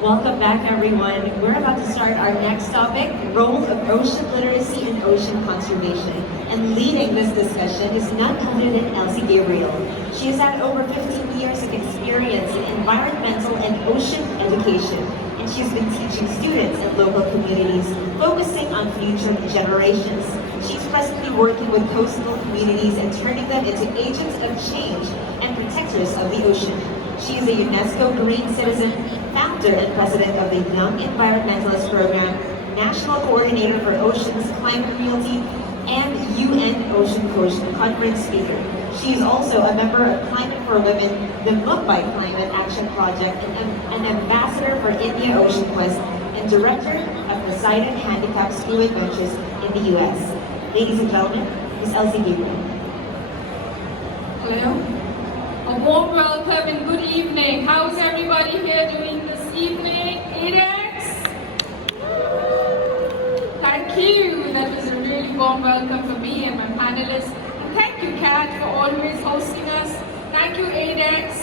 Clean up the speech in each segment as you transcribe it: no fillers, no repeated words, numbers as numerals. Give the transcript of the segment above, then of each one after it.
Welcome back, everyone. We're about to start our next topic, role of ocean literacy and ocean conservation. And leading this discussion is none other than Elsie Gabriel. She has had over 15 years of experience in environmental and ocean education, and she's been teaching students in local communities, focusing on future generations. She's presently working with coastal communities and turning them into agents of change and protectors of the ocean. She is a UNESCO Green Citizen, founder and president of the Young Environmentalist Program, national coordinator for Oceans Climate Realty, and UN Ocean Conference speaker. She is also a member of Climate for Women, the Mumbai Climate Action Project, and an ambassador for India Ocean Quest, and director of Poseidon Handicap School Adventures in the US. Ladies and gentlemen, Ms. Elsie Gabriel. Hello. A warm welcome and good evening. How's everybody here doing this evening? ADeX? Thank you. That was a really warm welcome for me and my panelists. And thank you, Kat, for always hosting us. Thank you, ADeX,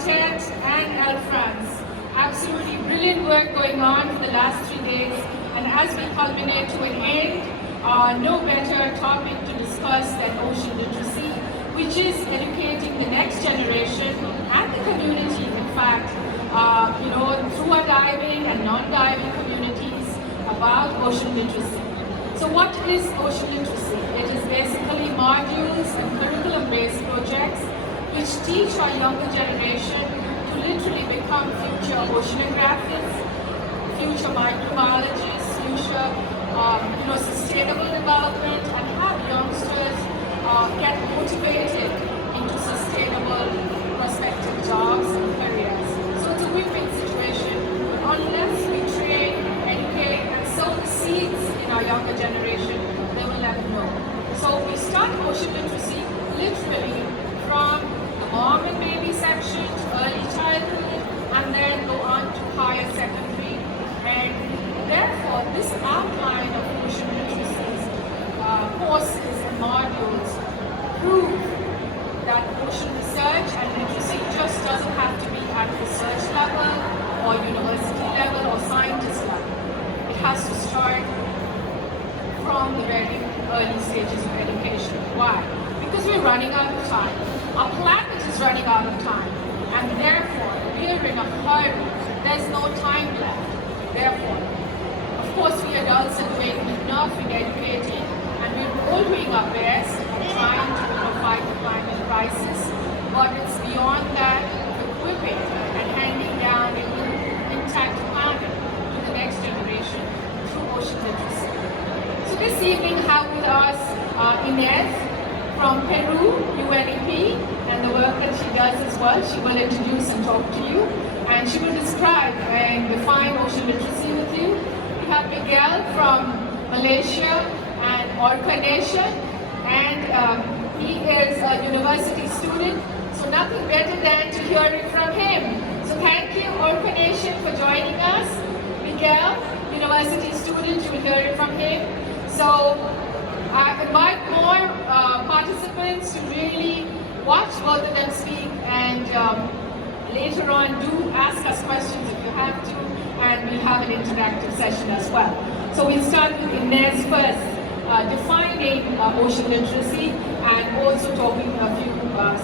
Thet, and Ellfrance. Absolutely brilliant work going on for the last 3 days. And as we culminate to an end, no better topic to discuss than ocean literacy, which is educating the next generation and the community, in fact, through our diving and non-diving communities about ocean literacy. So what is ocean literacy? It is basically modules and curriculum-based projects which teach our younger generation to literally become future oceanographers, future microbiologists, future sustainable development, and have youngsters get motivated into sustainable prospective jobs and careers. So it's a win-win situation, but unless we train, educate, and sow the seeds in our younger generation, they will never know. So we start ocean literacy literally from the mom and baby section to early childhood, and then go on to higher secondary. And therefore, this outline of ocean literacy's courses and modules prove that ocean research and literacy just doesn't have to be at research level or university level or scientist level. It has to start from the very early stages of education. Why? Because we're running out of time. Our planet is running out of time, and therefore we're in a hurry. There's no time left. Therefore, of course, we adults are doing enough in educating, and we're all doing our best trying to fight the climate crisis, but it's beyond that, equipping and handing down an intact planet to the next generation through ocean literacy. So this evening, I have with us Inez from Peru, UNEP, and the work that she does as well. She will introduce and talk to you, and she will describe and define ocean literacy with you. We have Miguel from Malaysia and Orca Nation, and he is a university student, so nothing better than to hear it from him. So thank you, Orca Nation, for joining us. Miguel, university student, you will hear it from him. So I invite more participants to really watch both of them speak, and later on do ask us questions if you have to, and we'll have an interactive session as well. So we'll start with Inez first, defining ocean literacy and also talking a few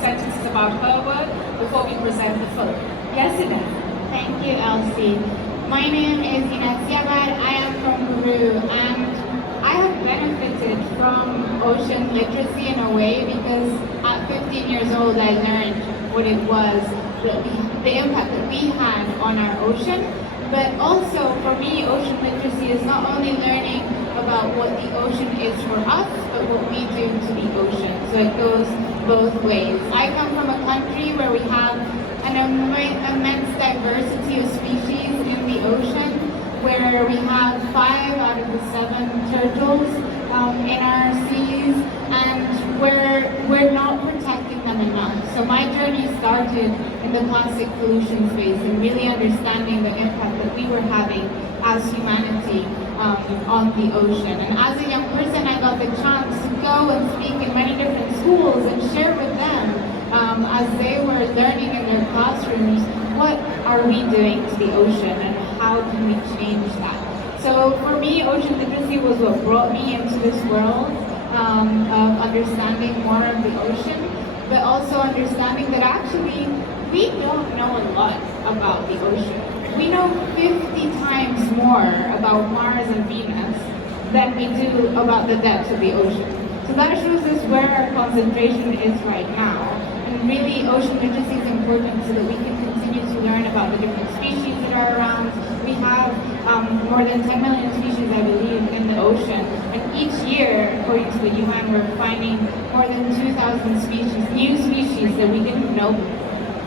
sentences about her work before we present the film. Yes, Inez. Thank you, Elsie. My name is Inez Gabriel. I am from Peru, and I have benefited from ocean literacy in a way because at 15 years old I learned what it was, the impact that we had on our ocean. But also for me, ocean literacy is not only learning about what the ocean is for us, but what we do to the ocean. So it goes both ways. I come from a country where we have an immense diversity of species in the ocean, where we have 5 out of the 7 turtles in our seas, and we're not protecting them enough. So my journey started in the plastic pollution space and really understanding the impact that we were having as humanity on the ocean. And as a young person, I got the chance to go and speak in many different schools and share with them as they were learning in their classrooms, what are we doing to the ocean and how can we change that? So for me, ocean literacy was what brought me into this world of understanding more of the ocean, but also understanding that actually we don't know a lot about the ocean. We know 50 times more about Mars and Venus than we do about the depths of the ocean. So that shows us where our concentration is right now. And really, ocean literacy is important so that we can continue to learn about the different species that are around. We have more than 10 million species, I believe, in the ocean. And each year, according to the UN, we're finding more than 2,000 species, new species that we didn't know before.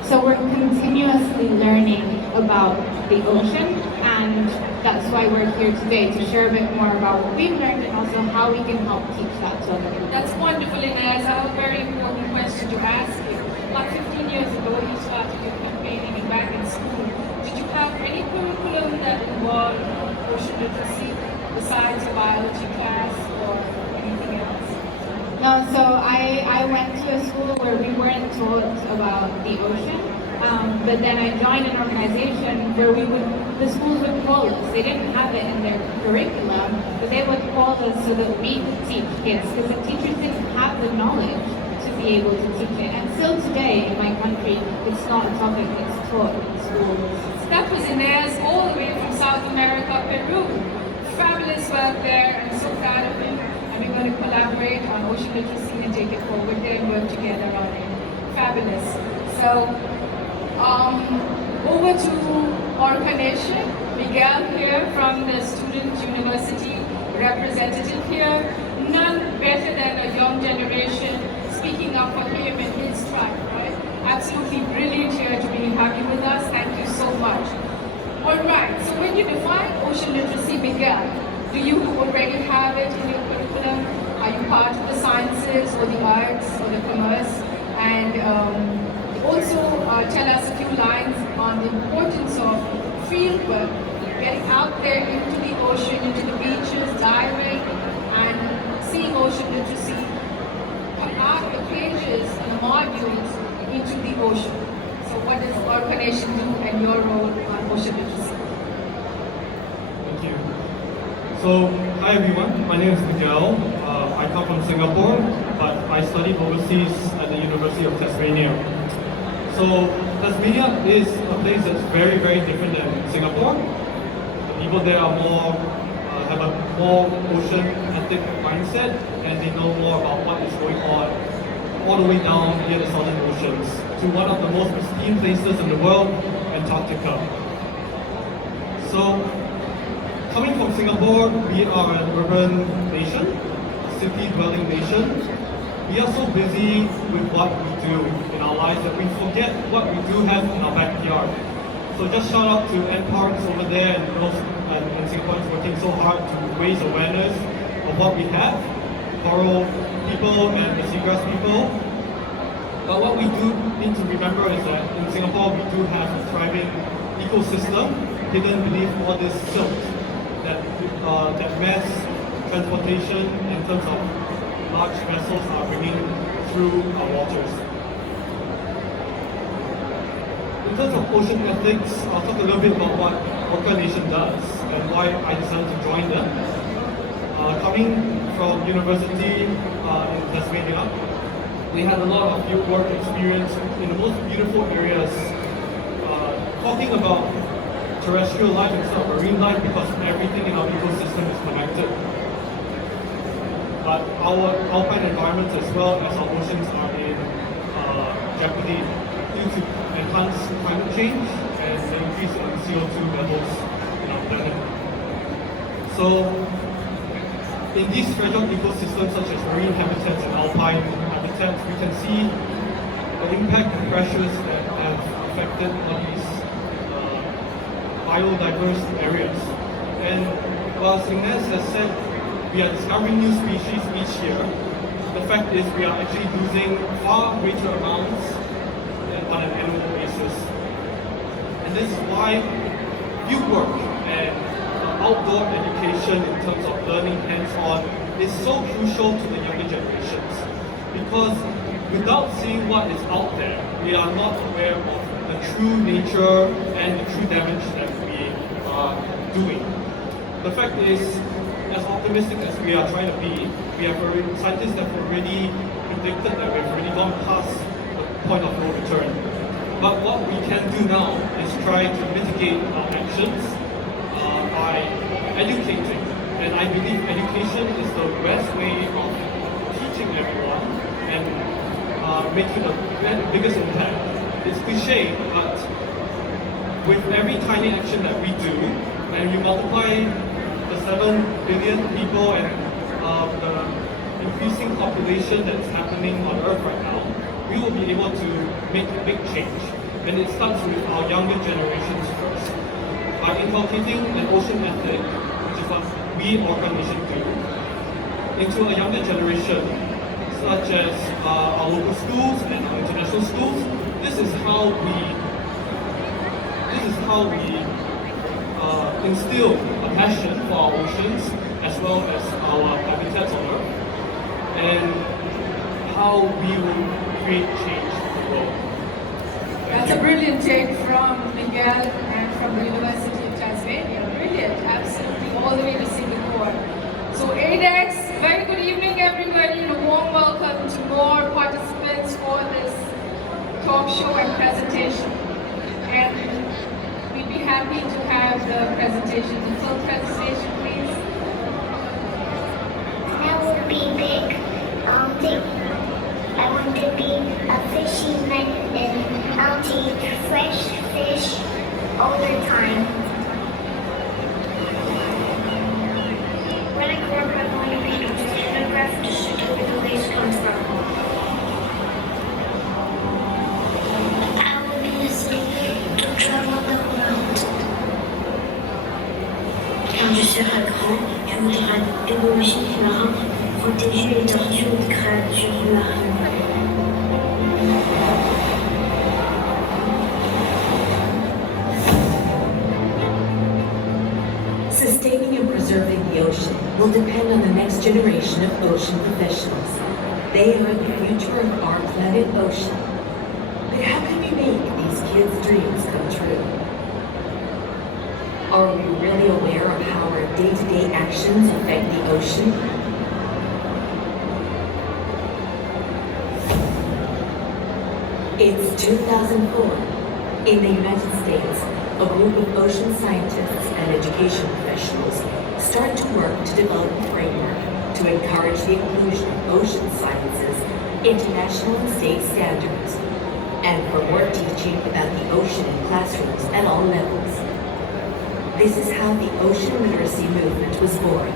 So we're continuously learning about the ocean, and that's why we're here today, to share a bit more about what we've learned and also how we can help teach that to other people. That's wonderful, Inez. I have a very important question to ask you. About 15 years ago, you started your campaigning back in school. Did you have any curriculum that involved ocean literacy besides your biology class or anything else? No, so I went to a school where we weren't taught about the ocean, but then I joined an organization where the schools would call us. They didn't have it in their curriculum, but they would call us so that we could teach kids, because the teachers didn't have the knowledge to be able to teach it. And still today in my country, it's not a topic that's taught in schools. So that was Inez, all the way from South America, Peru. Fabulous work there. I'm so proud of you. And we're going to collaborate on ocean literacy and take it forward there and work together on it. Fabulous. So, over to Orca Nation. Miguel here from the Student University representative here. None better than a young generation speaking up for him and his tribe, right? Absolutely brilliant here to be having with us. Thank you so much. All right, so when you define ocean literacy, Miguel, do you already have it in your curriculum? Are you part of the sciences or the arts or the commerce? And also tell us a few lines on the importance of fieldwork, getting out there into the ocean, into the beaches, diving, and seeing ocean literacy. What are the pages and the modules into the ocean? So what does Orca Nation do and your role on ocean literacy? Thank you. So, hi everyone, my name is Miguel. I come from Singapore, but I studied overseas at the University of Tasmania. So, Tasmania is a place that's very, very different than Singapore. The people there are have a more ocean-ethic mindset, and they know more about what is going on all the way down near the southern oceans to one of the most pristine places in the world, Antarctica. So, coming from Singapore, we are an urban nation, a city-dwelling nation. We are so busy with what we do in our lives that we forget what we do have in our backyard. So just shout out to Ellfrance over there and those in Singapore is working so hard to raise awareness of what we have, coral people and the seagrass people. But what we do need to remember is that in Singapore we do have a thriving ecosystem hidden beneath all this silt that mass transportation in terms of large vessels are bringing through our waters. In terms of ocean ethics, I'll talk a little bit about what Orca Nation does and why I decided to join them. Coming from university in Tasmania, we had a lot of field work experience in the most beautiful areas, talking about terrestrial life instead of marine life because everything in our ecosystem is connected. But our alpine environments as well as our oceans are in jeopardy due to enhanced climate change and the increase in CO2 levels in our planet. So, in these fragile ecosystems such as marine habitats and alpine habitats, we can see the impact of pressures that have affected all these biodiverse areas. And whilst Inez has said we are discovering new species each year, the fact is we are actually losing far greater amounts on an annual basis. And this is why fieldwork and outdoor education in terms of learning hands-on is so crucial to the younger generations. Because without seeing what is out there, we are not aware of the true nature and the true damage that we are doing. The fact is, as optimistic as we are trying to be, scientists have already predicted that we've already gone past the point of no return. But what we can do now is try to mitigate our actions by educating. And I believe education is the best way of teaching everyone and making the biggest impact. It's cliche, but with every tiny action that we do, and you multiply the 7 billion people and the increasing population that's happening on Earth right now, we will be able to make a big change. And it starts with our younger generations first. By inculcating an ocean ethic, which is what we Mission do, into a younger generation, such as our local schools and our international schools, this is how we instill a passion for our oceans as well as our habitats on Earth, and how we will create change in the world. That's a brilliant take from Miguel and from the University of Tasmania. Brilliant, absolutely, all the way to Singapore. So ADeX, very good evening everybody, and a warm welcome to more participants for this talk show and presentation. And we'd be happy to have the presentation, the full presentation, please. I will be big. I want to be a fisherman and I'll eat fresh fish all the time. When I grow up, I want to be an oceanographer to study where the waves come from. I will be a sailor to travel the world. Quand je serai grand, je voudrais dédommager les marins, protéger les tortues et les créatures marines. Sustaining and preserving the ocean will depend on the next generation of ocean professionals. They are the future of our planet ocean. But how can we make these kids' dreams come true? Are we really aware of how our day-to-day actions affect the ocean? It's 2004. In the United States, a group of ocean scientists and education professionals start to work to develop a framework to encourage the inclusion of ocean sciences into national and state standards, and for more teaching about the ocean in classrooms at all levels. This is how the ocean literacy movement was born.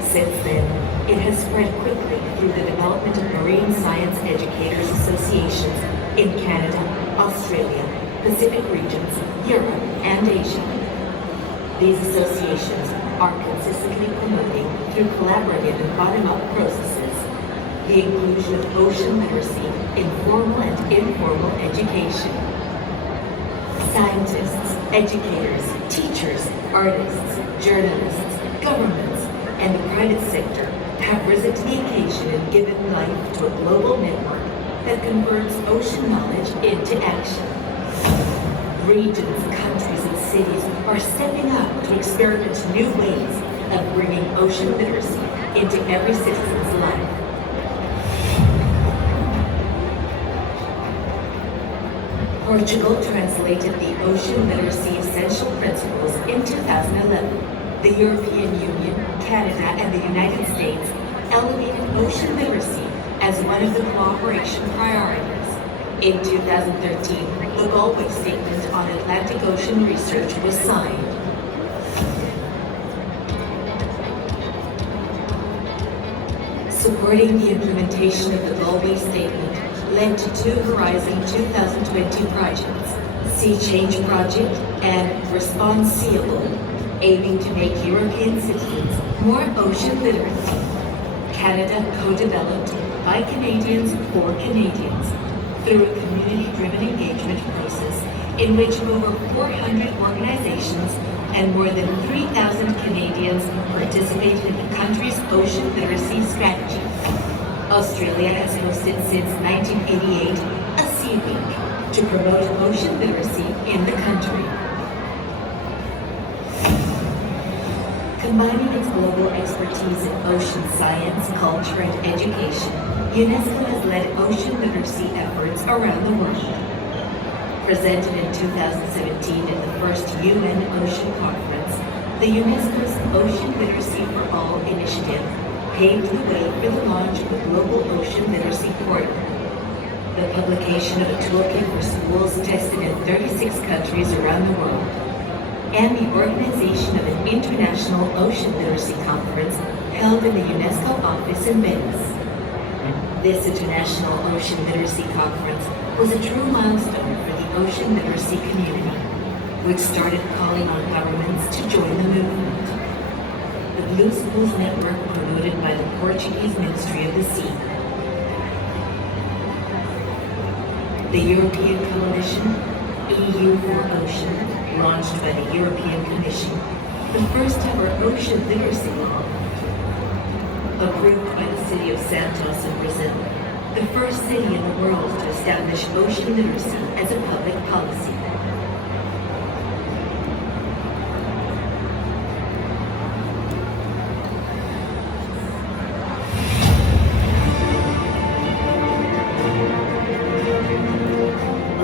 Since then, it has spread quickly through the development of marine science educators associations in Canada, Australia, Pacific regions, Europe, and Asia. These associations are consistently promoting, through collaborative and bottom-up processes, the inclusion of ocean literacy in formal and informal education. Scientists, educators, teachers, artists, journalists, governments, and the private sector have risen to the occasion and given life to a global network that converts ocean knowledge into action. Regions, countries, and cities are stepping up to experiment new ways of bringing ocean literacy into every citizen's life. Portugal translated the Ocean Literacy Essential Principles in 2011. The European Union, Canada, and the United States elevated ocean literacy as one of the cooperation priorities. In 2013, the Galway Statement on Atlantic Ocean Research was signed. Supporting the implementation of the Galway Statement led to two Horizon 2020 projects, Sea Change Project and Response Seeable, aiming to make European citizens more ocean literate. Canada co-developed by Canadians for Canadians through a community-driven engagement process in which over 400 organizations and more than 3,000 Canadians participated in the country's ocean literacy strategy. Australia has hosted since 1988 a Sea Week to promote ocean literacy in the country. Combining its global expertise in ocean science, culture, and education, UNESCO has led ocean literacy efforts around the world. Presented in 2017 at the first UN Ocean Conference, the UNESCO's Ocean Literacy for All initiative paved the way for the launch of the Global Ocean Literacy Portal. The publication of a toolkit for schools tested in 36 countries around the world, and the organization of an international ocean literacy conference held in the UNESCO office in Venice. This International Ocean Literacy Conference was a true milestone for the ocean literacy community, which started calling on governments to join the movement. The Blue Schools Network, promoted by the Portuguese Ministry of the Sea, the European Coalition, EU for Ocean, launched by the European Commission, the first ever ocean literacy law, approved by the city of Santos in Brazil, the first city in the world to establish ocean literacy as a public policy.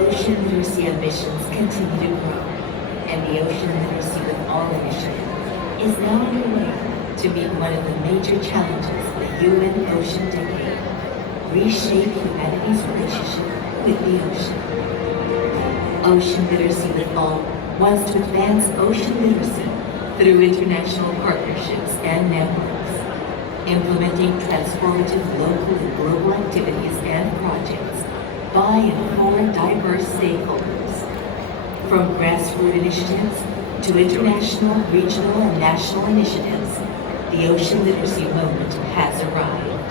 Ocean literacy ambitions continue to grow, and the Ocean Literacy with All initiative is now underway to meet one of the major challenges of the UN Ocean Decade: reshape humanity's relationship with the ocean. Ocean Literacy with All wants to advance ocean literacy through international partnerships and networks, implementing transformative local and global activities and projects by and for diverse stakeholders. From grassroots initiatives to international, regional, and national initiatives, the ocean literacy moment has arrived.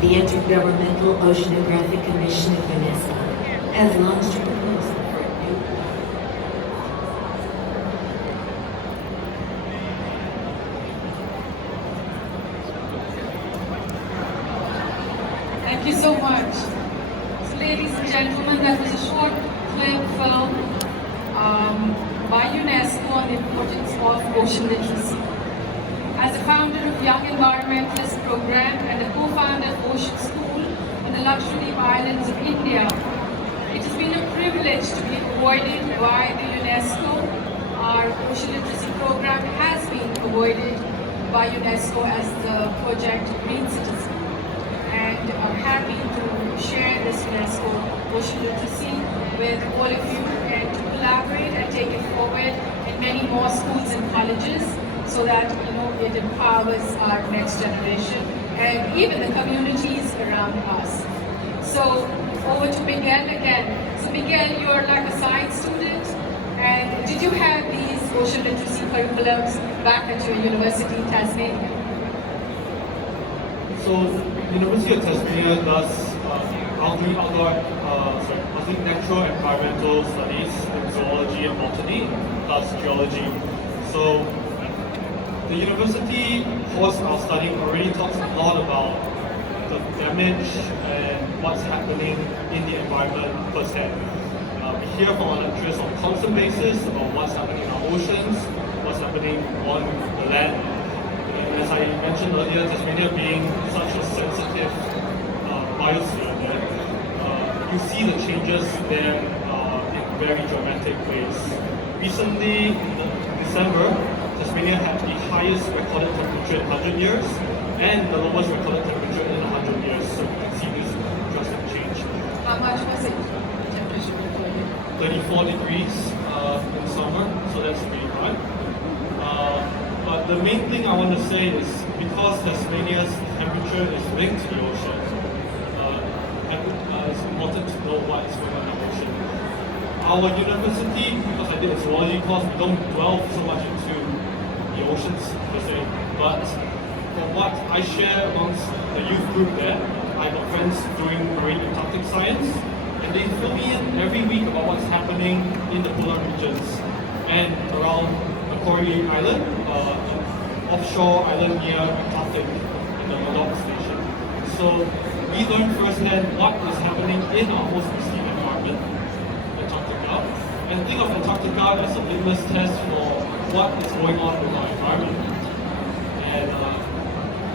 The Intergovernmental Oceanographic Commission of UNESCO has launched a proposal for a new Thank you so much. So, ladies and gentlemen, that was a short clip film by UNESCO on the importance of ocean literacy. As a founder of Young Environmentalist Program and a co-founder of Ocean School in the Lakshadweep Islands of India, it has been a privilege to be awarded by the UNESCO. Our ocean literacy program has been awarded by UNESCO as the Project Green Citizen. And I'm happy to share this UNESCO ocean literacy with all of you and to collaborate and take it forward in many more schools and colleges so that it empowers our next generation and even the communities around us. So over to Miguel again. So Miguel, you're like a science student, and did you have these ocean literacy curriculums back at your university in Tasmania? So, University of Tasmania does natural environmental studies in zoology and botany, plus geology. So, the university course I was studying already talks a lot about the damage and what's happening in the environment firsthand. We hear from our lecturers on a constant basis about what's happening in our oceans, what's happening on the land. And as I mentioned earlier, Tasmania being such a sensitive biosphere there, you see the changes there in very dramatic ways. Recently, in December, Tasmania had the highest recorded temperature in 100 years and the lowest recorded temperature in 100 years. So you can see this drastic change. How much was it? Temperature recorded? 34 degrees in summer, so that's pretty hot. But the main thing I want to say is because Tasmania's temperature is linked to the ocean, it's important to know what is going on in the ocean. Our university, because I did a zoology course, we don't dwell so much into the oceans per se, but from what I share amongst the youth group there, I have friends doing marine Antarctic science, and they fill me in every week about what's happening in the polar regions and around Macquarie Island, offshore island near Antarctic in the Ldecorp station. So we learn firsthand what is happening in our host pristine environment, Antarctica, and think of Antarctica as a litmus test for what is going on with our environment. And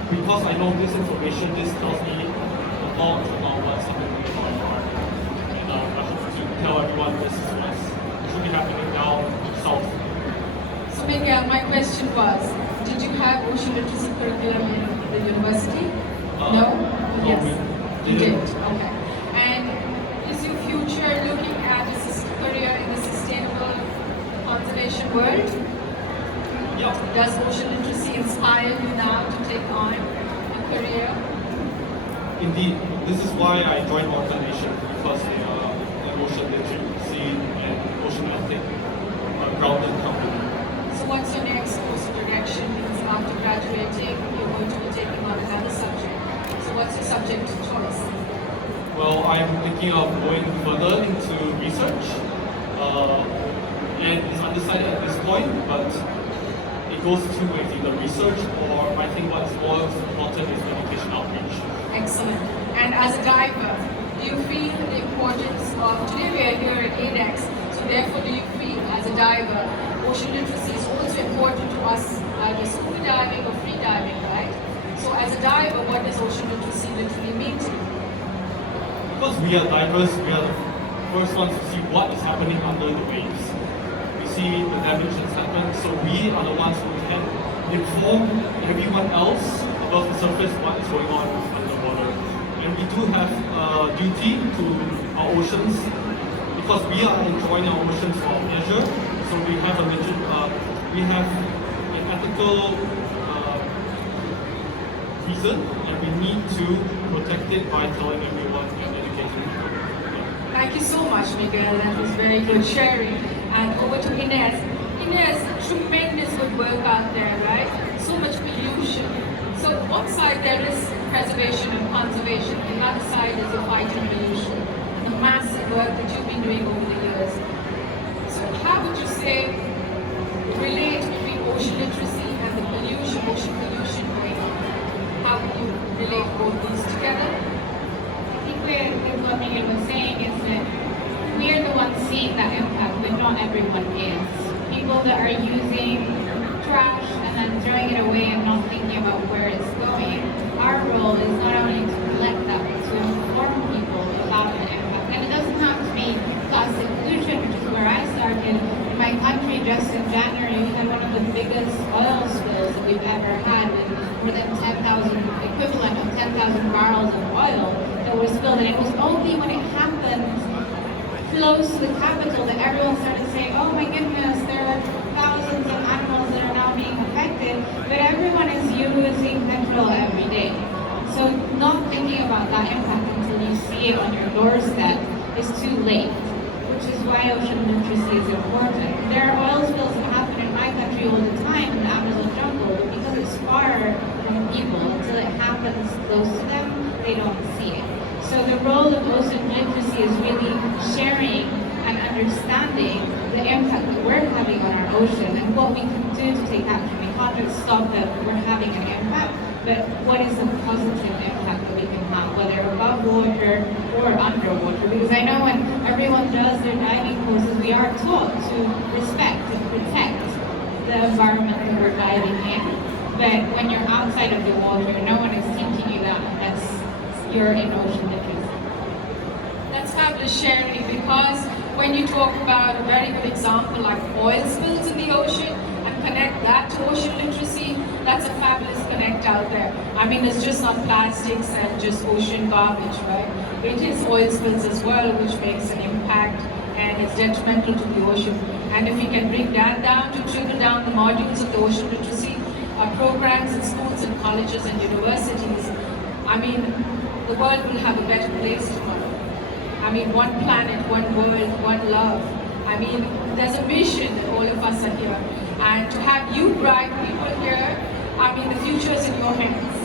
because I know this information, this tells me a lot about what's happening on our and I hope to tell everyone this is what's should be happening now south. So Miguel, my question was, did you have ocean literacy curriculum in the university? No? Yes. We You didn't. did. Okay. And is your future looking at a career in the sustainable conservation world? Yeah. Does ocean literacy inspire you now to take on a career? Indeed, this is why I joined organization because they are an ocean literacy and ocean ethic grounded company. So what's your next course of direction? Means after graduating, you're going to be taking on another subject. So what's your subject choice? Well, I'm thinking of going further into research, and it's undecided at this point, but it goes two ways, either research or I think what's more important is education outreach. Excellent. And as a diver, do you feel the importance of, today we are here at ADeX, so therefore do you feel as a diver, ocean literacy is also important to us, either scuba diving or free diving, right? So as a diver, what does ocean literacy literally mean to you? Because we are divers, we are the first ones to see what is happening under the waves. We see the damage that's happened, so we are the ones who can inform everyone else above the surface what is going on underwater. And we do have a duty to our oceans because we are enjoying our oceans for pleasure. So we have an ethical reason, and we need to protect it by telling everyone and educating people. Yeah. Thank you so much, Miguel. That was very good sharing. And over to Ines. Ines, tremendous good work out there, right? So much pollution. So one side there is preservation and conservation, the other side is the fighting pollution. The massive work that you've been doing over the years. So how would you say relate between ocean literacy and the pollution, ocean pollution going on? How would you relate both these together? I think what Miguel was saying is that we are the ones seeing that impact, but not everyone is. People that are using trash and then throwing it away and not thinking about where it's going. Our role is not only to collect that, but to inform people about the impact. And it doesn't have to be plastic pollution, which is where I started. In my country, just in January, we had one of the biggest oil spills that we've ever had, with more than 10,000, equivalent of 10,000 barrels of oil that was spilled. And it was only when it happened close to the capital that everyone started saying, oh my goodness, there are thousands of animals that are now being affected, but everyone is using petrol every day. So not thinking about that impact until you see it on your doorstep is too late, which is why ocean literacy is important. There are oil spills that happen in my country all the time in the Amazon jungle, but because it's far from people, until it happens close to them, they don't see it. So the role of ocean literacy is really sharing and understanding the impact that we're having on our ocean and what we can do to take action. We can't just stop that we're having an impact, but what is the positive impact that we can have, whether above water or underwater? Because I know when everyone does their diving courses, we are taught to respect and protect the environment that we're diving in. But when you're outside of the water, no one is teaching you that unless you're in ocean literacy. That's fabulous sharing, because when you talk about a very good example like oil spills in the ocean and connect that to ocean literacy, that's a fabulous connect out there. I mean, it's just not plastics and just ocean garbage, right? It is oil spills as well, which makes an impact and it's detrimental to the ocean. And if we can bring that down to trickle down the modules of the ocean literacy programs in schools and colleges and universities, I mean, the world will have a better place tomorrow. I mean, one planet, one world, one love. I mean, there's a mission that all of us are here. And to have you bright people here, I mean, the future is in your hands.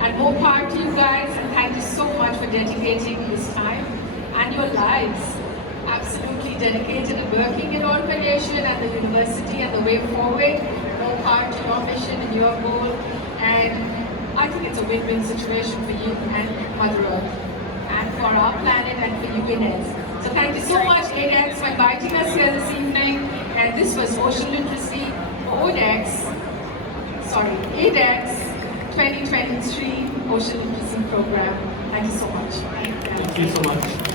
And more power to you guys, and thank you so much for dedicating this time and your lives. Absolutely dedicated and working in organization and the university and the way forward. More power to your mission and your goal. And I think it's a win-win situation for you and Mother Earth, and for our planet and for you, Ines. So thank you so much, ADeX, for inviting us here this evening. And this was Ocean Literacy for ADeX. ADeX 2023 Ocean Literacy Program. Thank you so much. Thank you so much.